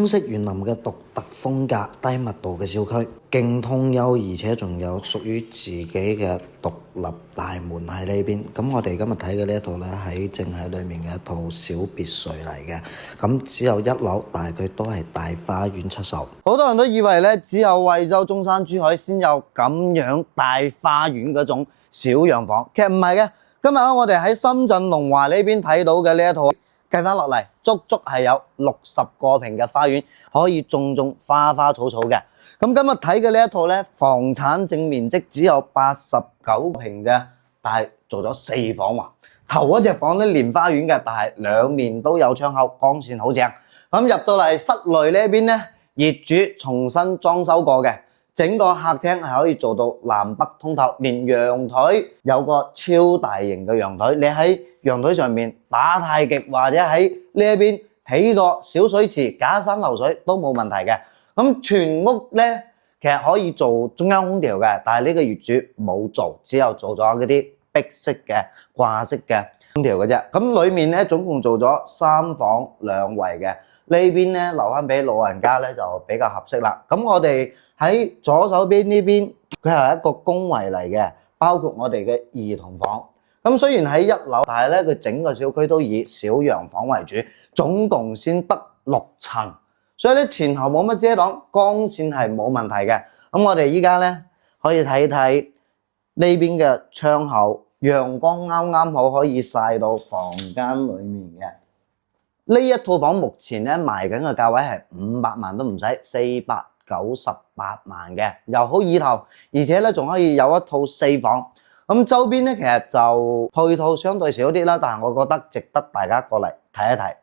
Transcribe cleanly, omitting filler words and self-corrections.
中式園林嘅獨特風格、低密度嘅小區，勁通幽，而且仲有屬於自己嘅獨立大門喺呢邊。咁我哋今日睇嘅呢一套咧，正喺裏面嘅一套小別墅嚟嘅。咁只有1樓，但係佢都係大花園出售。好多人都以為咧，只有惠州、中山、珠海先有咁樣大花園嗰種小洋房，其實唔係嘅。今日我哋喺深圳龍華呢邊睇到嘅呢一套，計翻落嚟，足足係有60個坪嘅花園，可以種花花草草嘅。咁今日睇嘅呢一套咧，房產淨面積只有89坪嘅，但係做咗4房喎。頭一隻房咧連花園嘅，但係兩面都有窗口，光線好正。咁入到嚟室內呢邊咧，業主重新裝修過嘅。整個客廳係可以做到南北通透，連陽台有個超大型嘅陽台，你喺陽台上面打太極或者喺呢一邊起個小水池假山流水都冇問題嘅。咁全屋咧其實可以做中央空調嘅，但係呢個業主冇做，只有做咗嗰啲壁式嘅掛式嘅空調嘅啫。咁裡面咧總共做咗3房2衛嘅，呢邊咧留翻俾老人家咧就比較合適啦。咁我哋喺左手邊呢邊，佢係一個公衛嚟嘅，包括我哋嘅兒童房。咁雖然喺1樓，但係咧佢整個小區都以小洋房為主，總共先得6層，所以咧前後冇乜遮擋，光線係冇問題嘅。咁我哋依家咧可以睇睇呢邊嘅窗口，陽光啱啱好可以曬到房間裡面嘅。呢一套房目前咧賣緊嘅價位係500萬都唔使，498萬嘅，又好意頭，而且咧仲可以有一套4房。咁周邊咧其實就配套相對少啲啦，但係我覺得值得大家過嚟睇一睇。